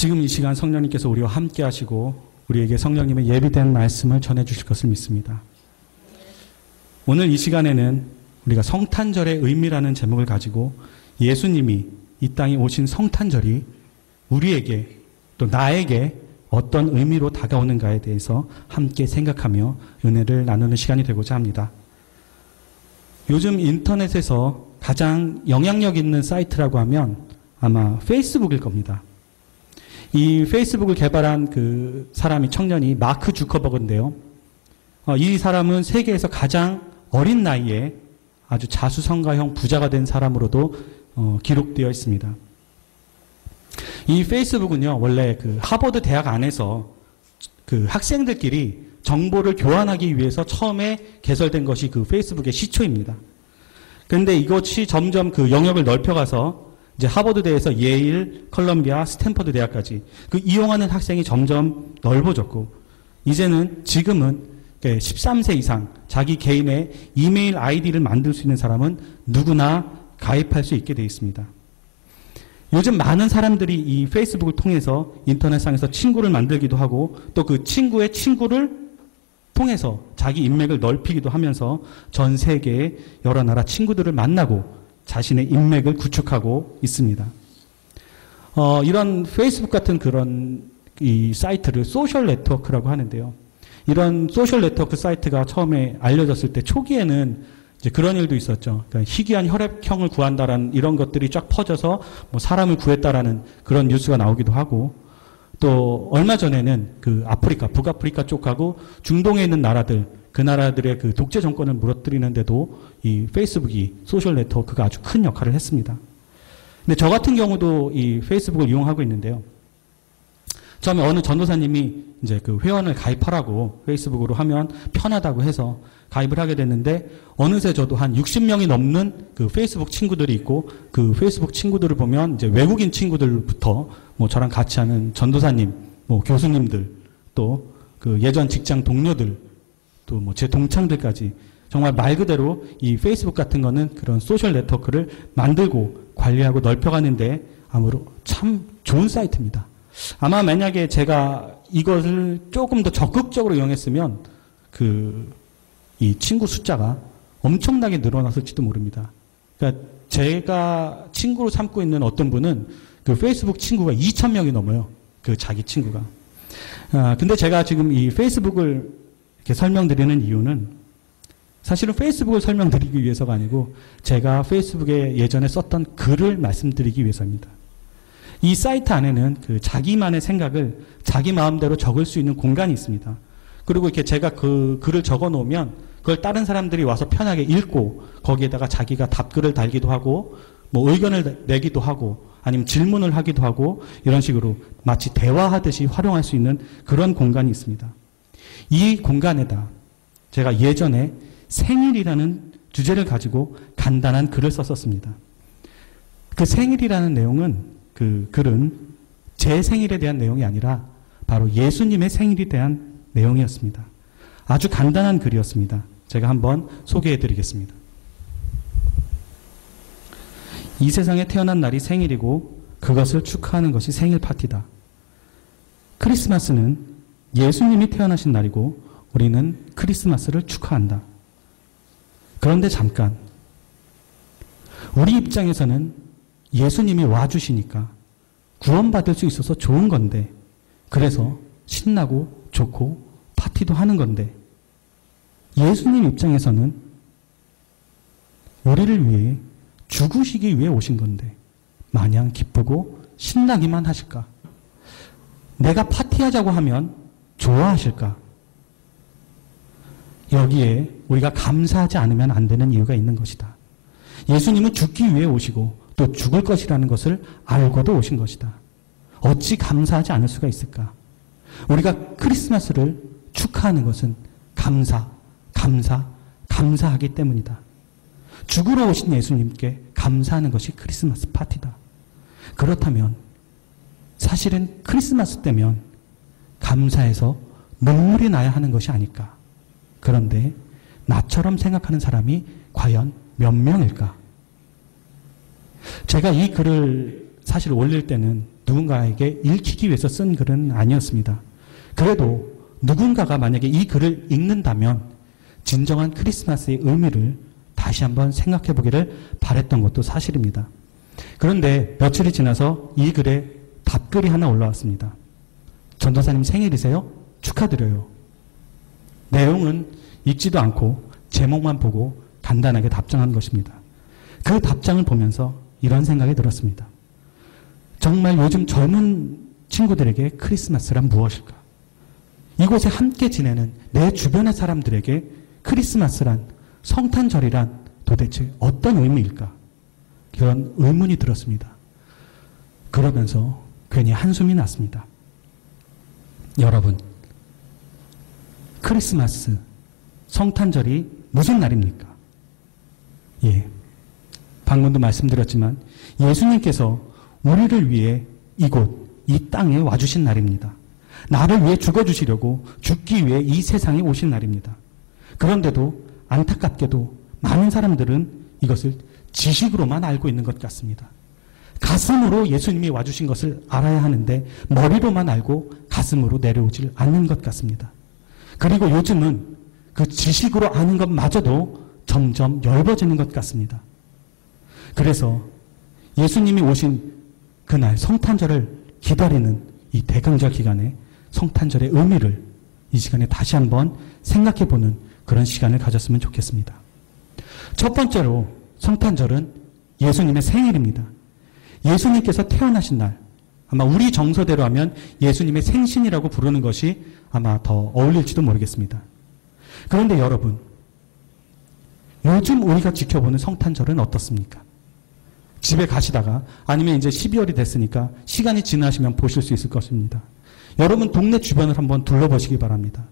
지금 이 시간 성령님께서 우리와 함께 하시고 우리에게 성령님의 예비된 말씀을 전해주실 것을 믿습니다. 오늘 이 시간에는 우리가 성탄절의 의미라는 제목을 가지고 예수님이 이 땅에 오신 성탄절이 우리에게 또 나에게 어떤 의미로 다가오는가에 대해서 함께 생각하며 은혜를 나누는 시간이 되고자 합니다. 요즘 인터넷에서 가장 영향력 있는 사이트라고 하면 아마 페이스북일 겁니다. 이 페이스북을 개발한 그 사람이 청년이 마크 주커버그인데요. 이 사람은 세계에서 가장 어린 나이에 아주 자수성가형 부자가 된 사람으로도 기록되어 있습니다. 이 페이스북은요, 원래 그 하버드 대학 안에서 그 학생들끼리 정보를 교환하기 위해서 처음에 개설된 것이 그 페이스북의 시초입니다. 그런데 이것이 점점 그 영역을 넓혀가서 이제 하버드대에서 예일, 컬럼비아, 스탠퍼드 대학까지 그 이용하는 학생이 점점 넓어졌고, 지금은 13세 이상 자기 개인의 이메일 아이디를 만들 수 있는 사람은 누구나 가입할 수 있게 되어 있습니다. 요즘 많은 사람들이 이 페이스북을 통해서 인터넷상에서 친구를 만들기도 하고 또 그 친구의 친구를 통해서 자기 인맥을 넓히기도 하면서 전 세계의 여러 나라 친구들을 만나고 자신의 인맥을 구축하고 있습니다. 이런 페이스북 같은 그런 이 사이트를 소셜 네트워크라고 하는데요. 이런 소셜 네트워크 사이트가 처음에 알려졌을 때 초기에는 이제 그런 일도 있었죠. 그러니까 희귀한 혈액형을 구한다라는 이런 것들이 쫙 퍼져서 뭐 사람을 구했다라는 그런 뉴스가 나오기도 하고, 또 얼마 전에는 그 아프리카, 북아프리카 쪽하고 중동에 있는 나라들, 그 나라들의 그 독재 정권을 무너뜨리는데도 이 페이스북이 소셜 네트워크가 아주 큰 역할을 했습니다. 근데 저 같은 경우도 이 페이스북을 이용하고 있는데요. 처음에 어느 전도사님이 이제 그 회원을 가입하라고 페이스북으로 하면 편하다고 해서 가입을 하게 됐는데, 어느새 저도 한 60명이 넘는 그 페이스북 친구들이 있고, 그 페이스북 친구들을 보면 이제 외국인 친구들부터 뭐 저랑 같이 하는 전도사님, 뭐 교수님들, 또 그 예전 직장 동료들, 또 뭐 제 동창들까지 정말 말 그대로 이 페이스북 같은 거는 그런 소셜 네트워크를 만들고 관리하고 넓혀가는데 아무로 참 좋은 사이트입니다. 아마 만약에 제가 이것을 조금 더 적극적으로 이용했으면 이 친구 숫자가 엄청나게 늘어났을지도 모릅니다. 그러니까 제가 친구로 삼고 있는 어떤 분은 그 페이스북 친구가 2,000명이 넘어요. 그 자기 친구가. 근데 제가 지금 이 페이스북을 이렇게 설명드리는 이유는 사실은 페이스북을 설명드리기 위해서가 아니고 제가 페이스북에 예전에 썼던 글을 말씀드리기 위해서입니다. 이 사이트 안에는 그 자기만의 생각을 자기 마음대로 적을 수 있는 공간이 있습니다. 그리고 이렇게 제가 그 글을 적어 놓으면 그걸 다른 사람들이 와서 편하게 읽고 거기에다가 자기가 답글을 달기도 하고 뭐 의견을 내기도 하고 아니면 질문을 하기도 하고 이런 식으로 마치 대화하듯이 활용할 수 있는 그런 공간이 있습니다. 이 공간에다 제가 예전에 생일이라는 주제를 가지고 간단한 글을 썼었습니다. 그 생일이라는 내용은 그 글은 제 생일에 대한 내용이 아니라 바로 예수님의 생일에 대한 내용이었습니다. 아주 간단한 글이었습니다. 제가 한번 소개해 드리겠습니다. 이 세상에 태어난 날이 생일이고 그것을 축하하는 것이 생일 파티다. 크리스마스는 예수님이 태어나신 날이고 우리는 크리스마스를 축하한다. 그런데 잠깐, 우리 입장에서는 예수님이 와주시니까 구원받을 수 있어서 좋은 건데, 그래서 신나고 좋고 파티도 하는 건데, 예수님 입장에서는 우리를 위해 죽으시기 위해 오신 건데 마냥 기쁘고 신나기만 하실까? 내가 파티하자고 하면 좋아하실까? 여기에 우리가 감사하지 않으면 안 되는 이유가 있는 것이다. 예수님은 죽기 위해 오시고 또 죽을 것이라는 것을 알고도 오신 것이다. 어찌 감사하지 않을 수가 있을까? 우리가 크리스마스를 축하하는 것은 감사하기 때문이다. 죽으러 오신 예수님께 감사하는 것이 크리스마스 파티다. 그렇다면 사실은 크리스마스 때면 감사해서 눈물이 나야 하는 것이 아닐까? 그런데 나처럼 생각하는 사람이 과연 몇 명일까? 제가 이 글을 사실 올릴 때는 누군가에게 읽히기 위해서 쓴 글은 아니었습니다. 그래도 누군가가 만약에 이 글을 읽는다면 진정한 크리스마스의 의미를 다시 한번 생각해 보기를 바랬던 것도 사실입니다. 그런데 며칠이 지나서 이 글에 답글이 하나 올라왔습니다. 전도사님 생일이세요? 축하드려요. 내용은 읽지도 않고 제목만 보고 간단하게 답장한 것입니다. 그 답장을 보면서 이런 생각이 들었습니다. 정말 요즘 젊은 친구들에게 크리스마스란 무엇일까? 이곳에 함께 지내는 내 주변의 사람들에게 크리스마스란, 성탄절이란 도대체 어떤 의미일까? 그런 의문이 들었습니다. 그러면서 괜히 한숨이 났습니다. 여러분, 크리스마스, 성탄절이 무슨 날입니까? 예, 방금도 말씀드렸지만 예수님께서 우리를 위해 이곳, 이 땅에 와주신 날입니다. 나를 위해 죽어주시려고 죽기 위해 이 세상에 오신 날입니다. 그런데도 안타깝게도 많은 사람들은 이것을 지식으로만 알고 있는 것 같습니다. 가슴으로 예수님이 와주신 것을 알아야 하는데 머리로만 알고 가슴으로 내려오질 않는 것 같습니다. 그리고 요즘은 그 지식으로 아는 것마저도 점점 엷어지는 것 같습니다. 그래서 예수님이 오신 그날 성탄절을 기다리는 이 대강절 기간에 성탄절의 의미를 이 시간에 다시 한번 생각해보는 그런 시간을 가졌으면 좋겠습니다. 첫 번째로 성탄절은 예수님의 생일입니다. 예수님께서 태어나신 날, 아마 우리 정서대로 하면 예수님의 생신이라고 부르는 것이 아마 더 어울릴지도 모르겠습니다. 그런데 여러분, 요즘 우리가 지켜보는 성탄절은 어떻습니까? 집에 가시다가 아니면 이제 12월이 됐으니까 시간이 지나시면 보실 수 있을 것입니다. 여러분 동네 주변을 한번 둘러보시기 바랍니다.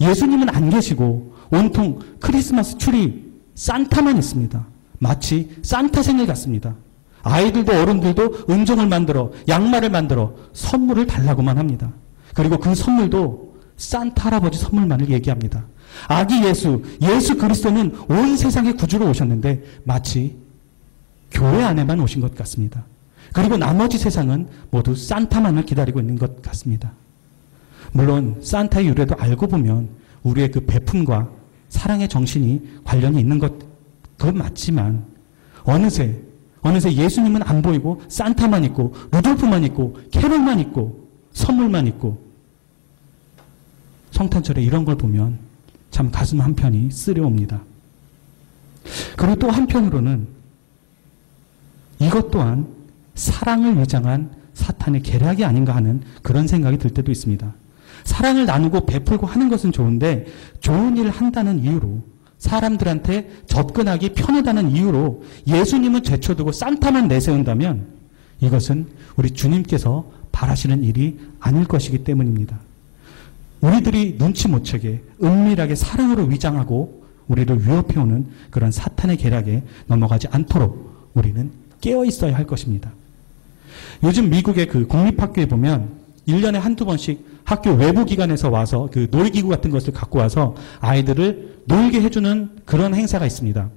예수님은 안 계시고 온통 크리스마스 트리 산타만 있습니다. 마치 산타 생일 같습니다. 아이들도 어른들도 은종을 만들어 양말을 만들어 선물을 달라고만 합니다. 그리고 그 선물도 산타 할아버지 선물만을 얘기합니다. 아기 예수 그리스도는 온 세상의 구주로 오셨는데 마치 교회 안에만 오신 것 같습니다. 그리고 나머지 세상은 모두 산타만을 기다리고 있는 것 같습니다. 물론 산타의 유래도 알고 보면 우리의 그 베품과 사랑의 정신이 관련이 있는 것, 그건 맞지만 어느새 예수님은 안 보이고 산타만 있고 루돌프만 있고 캐롤만 있고 선물만 있고 성탄절에 이런 걸 보면 참 가슴 한편이 쓰려옵니다. 그리고 또 한편으로는 이것 또한 사랑을 위장한 사탄의 계략이 아닌가 하는 그런 생각이 들 때도 있습니다. 사랑을 나누고 베풀고 하는 것은 좋은데 좋은 일을 한다는 이유로 사람들한테 접근하기 편하다는 이유로 예수님은 제쳐두고 산타만 내세운다면 이것은 우리 주님께서 바라시는 일이 아닐 것이기 때문입니다. 우리들이 눈치 못 채게 은밀하게 사랑으로 위장하고 우리를 위협해오는 그런 사탄의 계략에 넘어가지 않도록 우리는 깨어 있어야 할 것입니다. 요즘 미국의 그 공립학교에 보면 1년에 한두 번씩 학교 외부 기관에서 와서 그 놀이기구 같은 것을 갖고 와서 아이들을 놀게 해주는 그런 행사가 있습니다.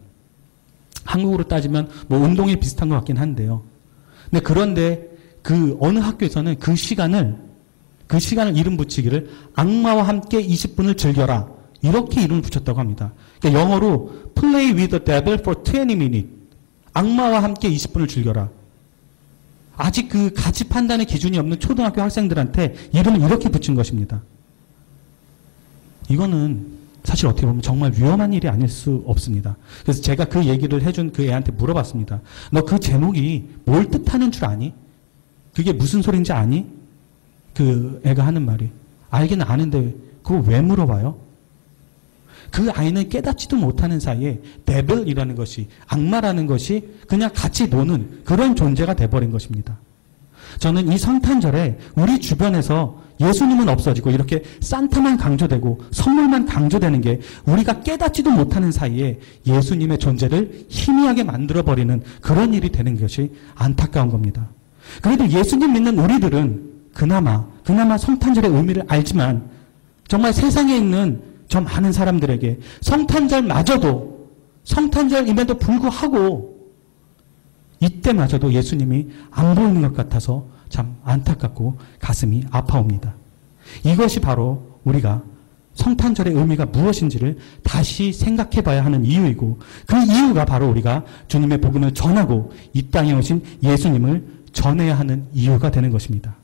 한국으로 따지면 뭐 운동회 비슷한 것 같긴 한데요. 그런데 그 어느 학교에서는 그 시간을 이름 붙이기를 악마와 함께 20분을 즐겨라. 이렇게 이름을 붙였다고 합니다. 그러니까 영어로 Play with the devil for 20 minutes. 악마와 함께 20분을 즐겨라. 아직 그 가치 판단의 기준이 없는 초등학교 학생들한테 이름을 이렇게 붙인 것입니다. 이거는 사실 어떻게 보면 정말 위험한 일이 아닐 수 없습니다. 그래서 제가 그 얘기를 해준 그 애한테 물어봤습니다. 너 그 제목이 뭘 뜻하는 줄 아니? 그게 무슨 소린지 아니? 그 애가 하는 말이 알기는 아는데 그걸 왜 물어봐요? 그 아이는 깨닫지도 못하는 사이에 데빌이라는 것이, 악마라는 것이 그냥 같이 노는 그런 존재가 돼버린 것입니다. 저는 이 성탄절에 우리 주변에서 예수님은 없어지고 이렇게 산타만 강조되고 선물만 강조되는 게 우리가 깨닫지도 못하는 사이에 예수님의 존재를 희미하게 만들어버리는 그런 일이 되는 것이 안타까운 겁니다. 그래도 예수님 믿는 우리들은 그나마 성탄절의 의미를 알지만 정말 세상에 있는 저 많은 사람들에게 성탄절마저도, 성탄절임에도 불구하고 이때마저도 예수님이 안 보이는 것 같아서 참 안타깝고 가슴이 아파옵니다. 이것이 바로 우리가 성탄절의 의미가 무엇인지를 다시 생각해 봐야 하는 이유이고, 그 이유가 바로 우리가 주님의 복음을 전하고 이 땅에 오신 예수님을 전해야 하는 이유가 되는 것입니다.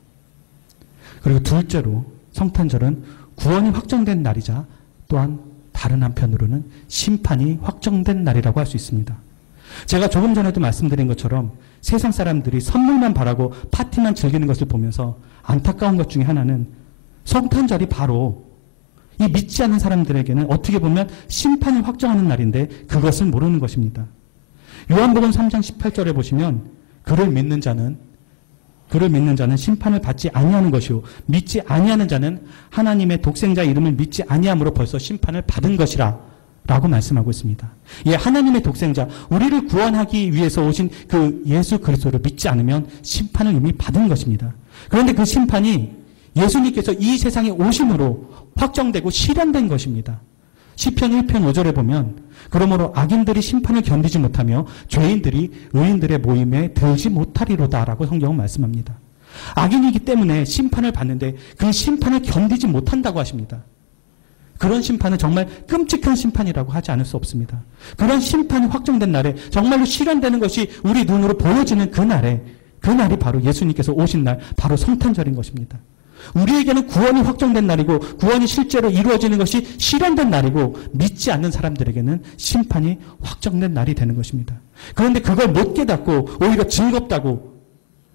그리고 둘째로 성탄절은 구원이 확정된 날이자 또한 다른 한편으로는 심판이 확정된 날이라고 할 수 있습니다. 제가 조금 전에도 말씀드린 것처럼 세상 사람들이 선물만 바라고 파티만 즐기는 것을 보면서 안타까운 것 중에 하나는 성탄절이 바로 이 믿지 않는 사람들에게는 어떻게 보면 심판을 확정하는 날인데 그것을 모르는 것입니다. 요한복음 3장 18절에 보시면 그를 믿는 자는 심판을 받지 아니하는 것이요 믿지 아니하는 자는 하나님의 독생자 이름을 믿지 아니함으로 벌써 심판을 받은 것이라 라고 말씀하고 있습니다. 예, 하나님의 독생자, 우리를 구원하기 위해서 오신 그 예수 그리스도를 믿지 않으면 심판을 이미 받은 것입니다. 그런데 그 심판이 예수님께서 이 세상에 오심으로 확정되고 실현된 것입니다. 시편 1편 5절에 보면 그러므로 악인들이 심판을 견디지 못하며 죄인들이 의인들의 모임에 들지 못하리로다 라고 성경은 말씀합니다. 악인이기 때문에 심판을 받는데 그 심판을 견디지 못한다고 하십니다. 그런 심판은 정말 끔찍한 심판이라고 하지 않을 수 없습니다. 그런 심판이 확정된 날에 정말로 실현되는 것이 우리 눈으로 보여지는 그 날이 바로 예수님께서 오신 날, 바로 성탄절인 것입니다. 우리에게는 구원이 확정된 날이고 구원이 실제로 이루어지는 것이 실현된 날이고 믿지 않는 사람들에게는 심판이 확정된 날이 되는 것입니다. 그런데 그걸 못 깨닫고 오히려 즐겁다고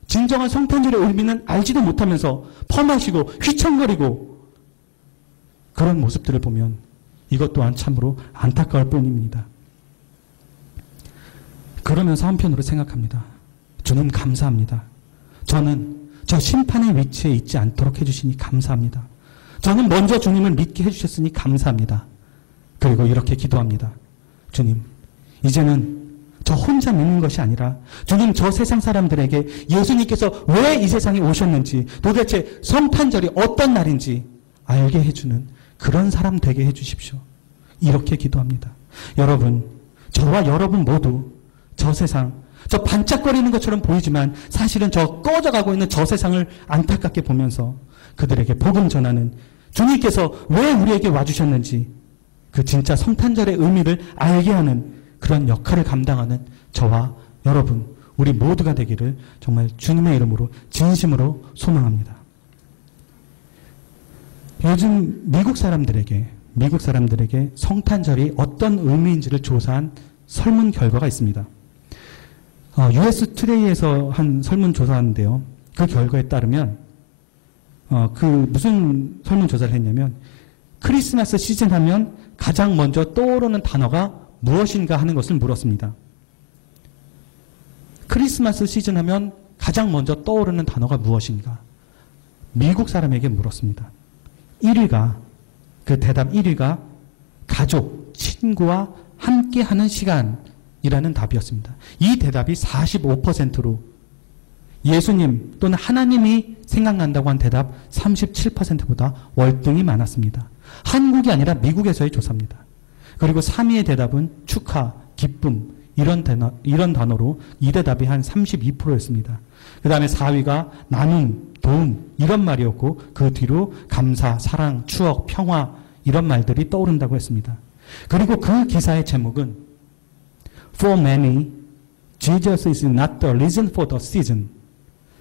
진정한 성탄절의 의미는 알지도 못하면서 펌하시고 휘청거리고 그런 모습들을 보면 이것 또한 참으로 안타까울 뿐입니다. 그러면서 한편으로 생각합니다. 주님 감사합니다. 저는 저 심판의 위치에 있지 않도록 해주시니 감사합니다. 저는 먼저 주님을 믿게 해주셨으니 감사합니다. 그리고 이렇게 기도합니다. 주님, 이제는 저 혼자 믿는 것이 아니라 주님 저 세상 사람들에게 예수님께서 왜 이 세상에 오셨는지 도대체 성탄절이 어떤 날인지 알게 해주는 그런 사람 되게 해주십시오. 이렇게 기도합니다. 여러분, 저와 여러분 모두 저 세상, 저 반짝거리는 것처럼 보이지만 사실은 저 꺼져가고 있는 저 세상을 안타깝게 보면서 그들에게 복음 전하는 주님께서 왜 우리에게 와주셨는지 그 진짜 성탄절의 의미를 알게 하는 그런 역할을 감당하는 저와 여러분, 우리 모두가 되기를 정말 주님의 이름으로 진심으로 소망합니다. 요즘 미국 사람들에게 성탄절이 어떤 의미인지를 조사한 설문 결과가 있습니다. US 투데이에서 한 설문조사인데요. 그 결과에 따르면 무슨 설문조사를 했냐면 크리스마스 시즌 하면 가장 먼저 떠오르는 단어가 무엇인가 하는 것을 물었습니다. 크리스마스 시즌 하면 가장 먼저 떠오르는 단어가 무엇인가? 미국 사람에게 물었습니다. 1위가, 그 대답 1위가 가족, 친구와 함께하는 시간이라는 답이었습니다. 이 대답이 45%로 예수님 또는 하나님이 생각난다고 한 대답 37%보다 월등히 많았습니다. 한국이 아니라 미국에서의 조사입니다. 그리고 3위의 대답은 축하, 기쁨 이런 단어로 이 대답이 한 32%였습니다. 그 다음에 4위가 나눔, 도움 이런 말이었고 그 뒤로 감사, 사랑, 추억, 평화 이런 말들이 떠오른다고 했습니다. 그리고 그 기사의 제목은 For many, Jesus is not the reason for the season.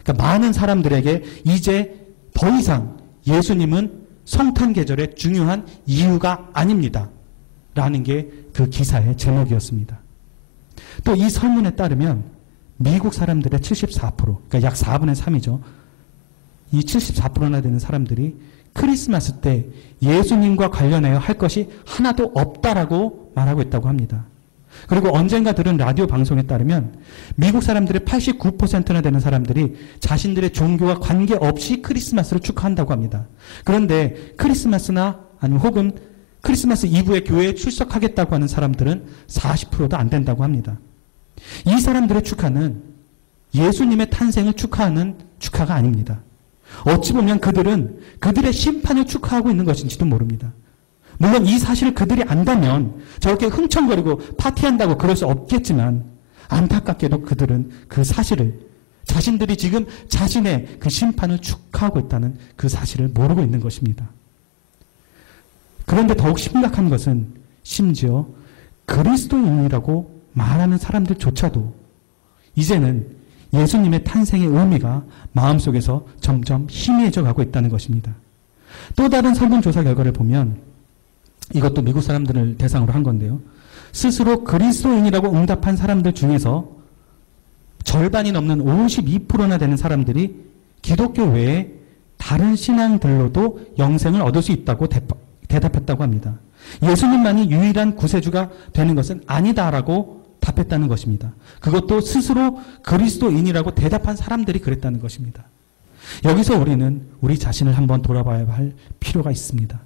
그러니까 많은 사람들에게 이제 더 이상 예수님은 성탄 계절의 중요한 이유가 아닙니다. 라는 게 그 기사의 제목이었습니다. 또 이 설문에 따르면 미국 사람들의 74%, 그러니까 약 4분의 3이죠. 이 74%나 되는 사람들이 크리스마스 때 예수님과 관련하여 할 것이 하나도 없다라고 말하고 있다고 합니다. 그리고 언젠가 들은 라디오 방송에 따르면 미국 사람들의 89%나 되는 사람들이 자신들의 종교와 관계없이 크리스마스를 축하한다고 합니다. 그런데 크리스마스나 아니면 혹은 크리스마스 이브에 교회에 출석하겠다고 하는 사람들은 40%도 안 된다고 합니다. 이 사람들의 축하는 예수님의 탄생을 축하하는 축하가 아닙니다. 어찌 보면 그들은 그들의 심판을 축하하고 있는 것인지도 모릅니다. 물론 이 사실을 그들이 안다면 저렇게 흥청거리고 파티한다고 그럴 수 없겠지만 안타깝게도 그들은 그 사실을 자신들이 지금 자신의 그 심판을 축하하고 있다는 그 사실을 모르고 있는 것입니다. 그런데 더욱 심각한 것은 심지어 그리스도인이라고 말하는 사람들조차도 이제는 예수님의 탄생의 의미가 마음속에서 점점 희미해져 가고 있다는 것입니다. 또 다른 설문조사 결과를 보면 이것도 미국 사람들을 대상으로 한 건데요. 스스로 그리스도인이라고 응답한 사람들 중에서 절반이 넘는 52%나 되는 사람들이 기독교 외에 다른 신앙들로도 영생을 얻을 수 있다고 대답했다고 합니다. 예수님만이 유일한 구세주가 되는 것은 아니다라고 답했다는 것입니다. 그것도 스스로 그리스도인이라고 대답한 사람들이 그랬다는 것입니다. 여기서 우리는 우리 자신을 한번 돌아봐야 할 필요가 있습니다.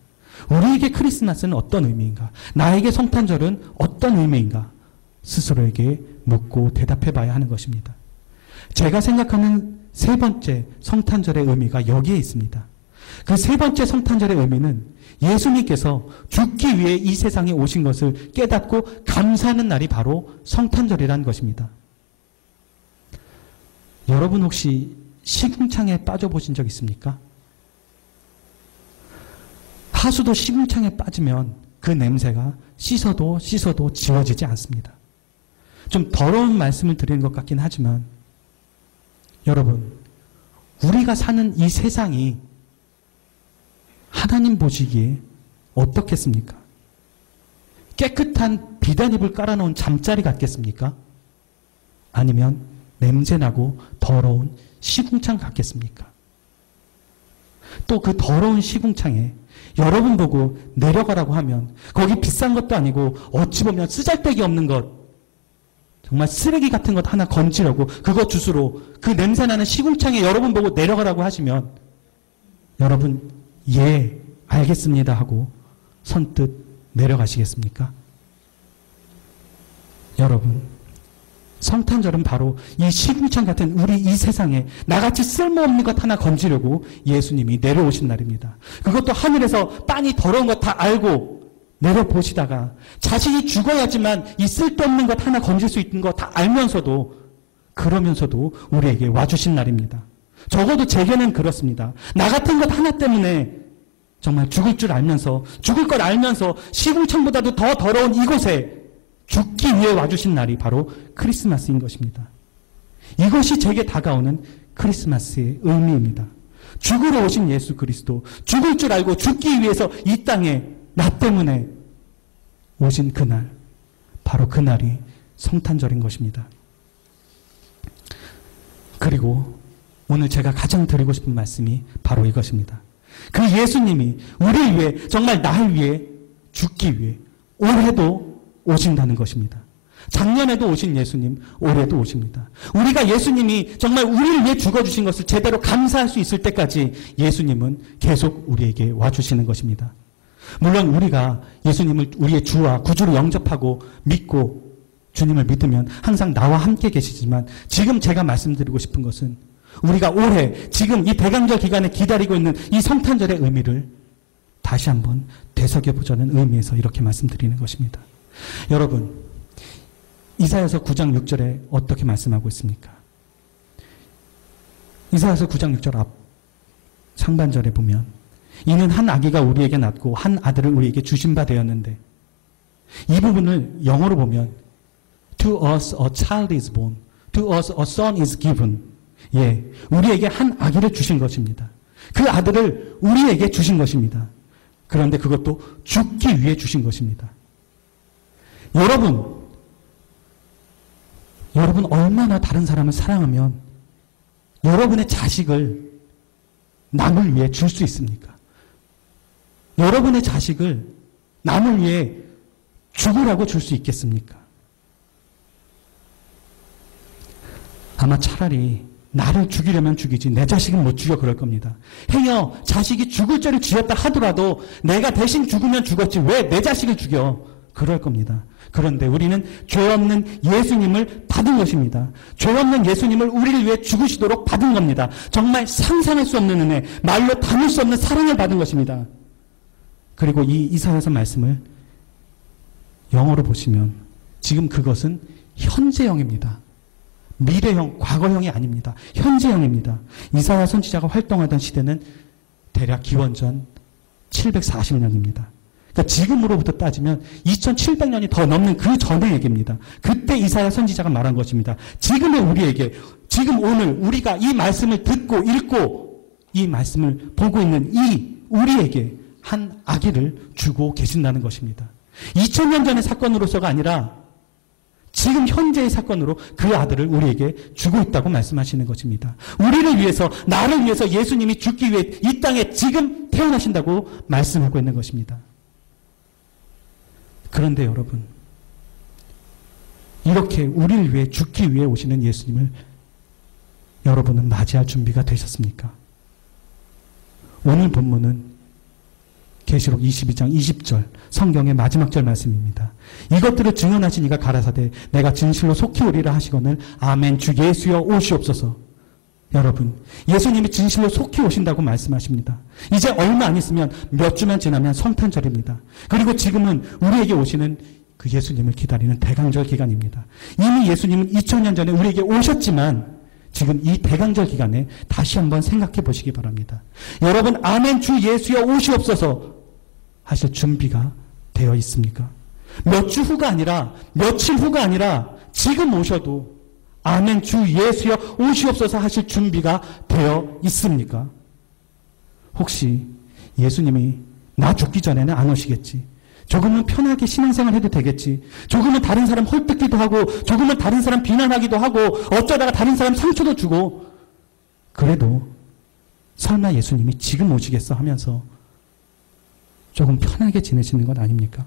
우리에게 크리스마스는 어떤 의미인가? 나에게 성탄절은 어떤 의미인가? 스스로에게 묻고 대답해 봐야 하는 것입니다. 제가 생각하는 세 번째 성탄절의 의미가 여기에 있습니다. 그 세 번째 성탄절의 의미는 예수님께서 죽기 위해 이 세상에 오신 것을 깨닫고 감사하는 날이 바로 성탄절이라는 것입니다. 여러분 혹시 시궁창에 빠져보신 적 있습니까? 하수도 시궁창에 빠지면 그 냄새가 씻어도 지워지지 않습니다. 좀 더러운 말씀을 드리는 것 같긴 하지만 여러분, 우리가 사는 이 세상이 하나님 보시기에 어떻겠습니까? 깨끗한 비단이불 깔아놓은 잠자리 같겠습니까? 아니면 냄새나고 더러운 시궁창 같겠습니까? 또 그 더러운 시궁창에 여러분 보고 내려가라고 하면 거기 비싼 것도 아니고 어찌 보면 쓰잘데기 없는 것, 정말 쓰레기 같은 것 하나 건지려고 그것 주스로 그 냄새나는 시궁창에 여러분 보고 내려가라고 하시면 여러분 예 알겠습니다 하고 선뜻 내려가시겠습니까? 여러분, 성탄절은 바로 이 시궁창 같은 우리 이 세상에 나같이 쓸모없는 것 하나 건지려고 예수님이 내려오신 날입니다. 그것도 하늘에서 빤히 더러운 것 다 알고 내려보시다가 자신이 죽어야지만 이 쓸데없는 것 하나 건질 수 있는 거 다 알면서도 그러면서도 우리에게 와주신 날입니다. 적어도 제게는 그렇습니다. 나 같은 것 하나 때문에 정말 죽을 줄 알면서 죽을 걸 알면서 시궁창보다도 더 더러운 이곳에 죽기 위해 와주신 날이 바로 크리스마스인 것입니다. 이것이 제게 다가오는 크리스마스의 의미입니다. 죽으러 오신 예수 그리스도, 죽을 줄 알고 죽기 위해서 이 땅에 나 때문에 오신 그날, 바로 그날이 성탄절인 것입니다. 그리고 오늘 제가 가장 드리고 싶은 말씀이 바로 이것입니다. 그 예수님이 우리를 위해, 정말 나를 위해 죽기 위해 올해도 오신다는 것입니다. 작년에도 오신 예수님, 올해도 오십니다. 우리가 예수님이 정말 우리를 위해 죽어주신 것을 제대로 감사할 수 있을 때까지 예수님은 계속 우리에게 와주시는 것입니다. 물론 우리가 예수님을 우리의 주와 구주로 영접하고 믿고 주님을 믿으면 항상 나와 함께 계시지만 지금 제가 말씀드리고 싶은 것은 우리가 올해 지금 이 대강절 기간에 기다리고 있는 이 성탄절의 의미를 다시 한번 되새겨보자는 의미에서 이렇게 말씀드리는 것입니다. 여러분, 이사야서 9장 6절에 어떻게 말씀하고 있습니까? 이사야서 9장 6절 앞 상반절에 보면 이는 한 아기가 우리에게 낳고 한 아들을 우리에게 주신 바 되었는데, 이 부분을 영어로 보면 To us a child is born, to us a son is given. 예, 우리에게 한 아기를 주신 것입니다. 그 아들을 우리에게 주신 것입니다. 그런데 그것도 죽기 위해 주신 것입니다. 여러분 얼마나 다른 사람을 사랑하면 여러분의 자식을 남을 위해 줄 수 있습니까? 여러분의 자식을 남을 위해 죽으라고 줄 수 있겠습니까? 아마 차라리 나를 죽이려면 죽이지 내 자식은 못 죽여 그럴 겁니다. 행여 자식이 죽을 죄를 지었다 하더라도 내가 대신 죽으면 죽었지 왜 내 자식을 죽여? 그럴 겁니다. 그런데 우리는 죄 없는 예수님을 받은 것입니다. 죄 없는 예수님을 우리를 위해 죽으시도록 받은 겁니다. 정말 상상할 수 없는 은혜, 말로 담을 수 없는 사랑을 받은 것입니다. 그리고 이 이사야서 말씀을 영어로 보시면 지금 그것은 현재형입니다. 미래형, 과거형이 아닙니다. 현재형입니다. 이사야 선지자가 활동하던 시대는 대략 기원전 740년입니다. 그러니까 지금으로부터 따지면 2700년이 더 넘는 그 전의 얘기입니다. 그때 이사야 선지자가 말한 것입니다. 지금의 우리에게, 지금 오늘 우리가 이 말씀을 듣고 읽고 이 말씀을 보고 있는 이 우리에게 한 아기를 주고 계신다는 것입니다. 2000년 전의 사건으로서가 아니라 지금 현재의 사건으로 그 아들을 우리에게 주고 있다고 말씀하시는 것입니다. 우리를 위해서, 나를 위해서 예수님이 죽기 위해 이 땅에 지금 태어나신다고 말씀하고 있는 것입니다. 그런데 여러분, 이렇게 우리를 위해 죽기 위해 오시는 예수님을 여러분은 맞이할 준비가 되셨습니까? 오늘 본문은 계시록 22장 20절 성경의 마지막 절 말씀입니다. 이것들을 증언하신 이가 가라사대 내가 진실로 속히 오리라 하시거늘 아멘 주 예수여 오시옵소서. 여러분, 예수님이 진실로 속히 오신다고 말씀하십니다. 이제 얼마 안 있으면 몇 주만 지나면 성탄절입니다. 그리고 지금은 우리에게 오시는 그 예수님을 기다리는 대강절 기간입니다. 이미 예수님은 2000년 전에 우리에게 오셨지만 지금 이 대강절 기간에 다시 한번 생각해 보시기 바랍니다. 여러분, 아멘 주 예수여 오시옵소서 하실 준비가 되어 있습니까? 몇 주 후가 아니라, 며칠 후가 아니라 지금 오셔도 아멘 주 예수여 오시옵소서 하실 준비가 되어 있습니까? 혹시 예수님이 나 죽기 전에는 안 오시겠지, 조금은 편하게 신앙생활 해도 되겠지, 조금은 다른 사람 헐뜯기도 하고, 조금은 다른 사람 비난하기도 하고, 어쩌다가 다른 사람 상처도 주고, 그래도 설마 예수님이 지금 오시겠어 하면서 조금 편하게 지내시는 건 아닙니까?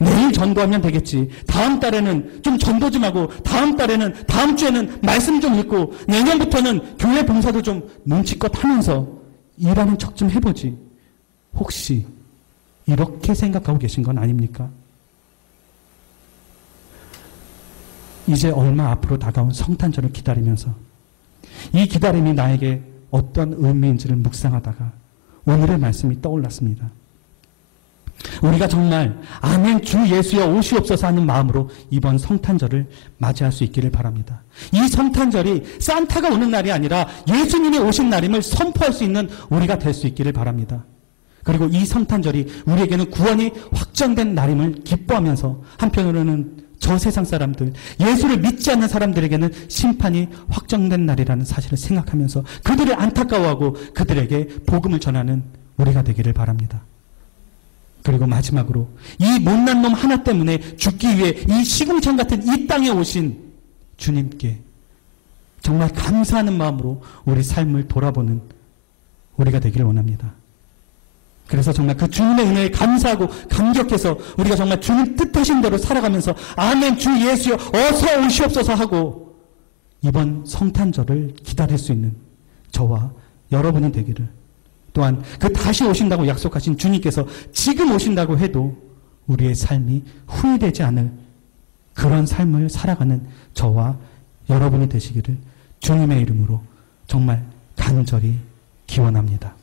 내일 전도하면 되겠지, 다음 달에는 좀 전도 좀 하고, 다음 달에는, 다음 주에는 말씀 좀 읽고, 내년부터는 교회 봉사도 좀 눈치껏 하면서 일하는 척 좀 해보지, 혹시 이렇게 생각하고 계신 건 아닙니까? 이제 얼마 앞으로 다가온 성탄절을 기다리면서 이 기다림이 나에게 어떤 의미인지를 묵상하다가 오늘의 말씀이 떠올랐습니다. 우리가 정말 아멘 주 예수여 오시옵소서 하는 마음으로 이번 성탄절을 맞이할 수 있기를 바랍니다. 이 성탄절이 산타가 오는 날이 아니라 예수님이 오신 날임을 선포할 수 있는 우리가 될 수 있기를 바랍니다. 그리고 이 성탄절이 우리에게는 구원이 확정된 날임을 기뻐하면서 한편으로는 저 세상 사람들, 예수를 믿지 않는 사람들에게는 심판이 확정된 날이라는 사실을 생각하면서 그들을 안타까워하고 그들에게 복음을 전하는 우리가 되기를 바랍니다. 그리고 마지막으로 이 못난 놈 하나 때문에 죽기 위해 이 시궁창 같은 이 땅에 오신 주님께 정말 감사하는 마음으로 우리 삶을 돌아보는 우리가 되기를 원합니다. 그래서 정말 그 주님의 은혜에 감사하고 감격해서 우리가 정말 주님 뜻하신 대로 살아가면서 아멘 주 예수여 어서 오시옵소서 하고 이번 성탄절을 기다릴 수 있는 저와 여러분이 되기를, 또한 그 다시 오신다고 약속하신 주님께서 지금 오신다고 해도 우리의 삶이 후회되지 않을 그런 삶을 살아가는 저와 여러분이 되시기를 주님의 이름으로 정말 간절히 기원합니다.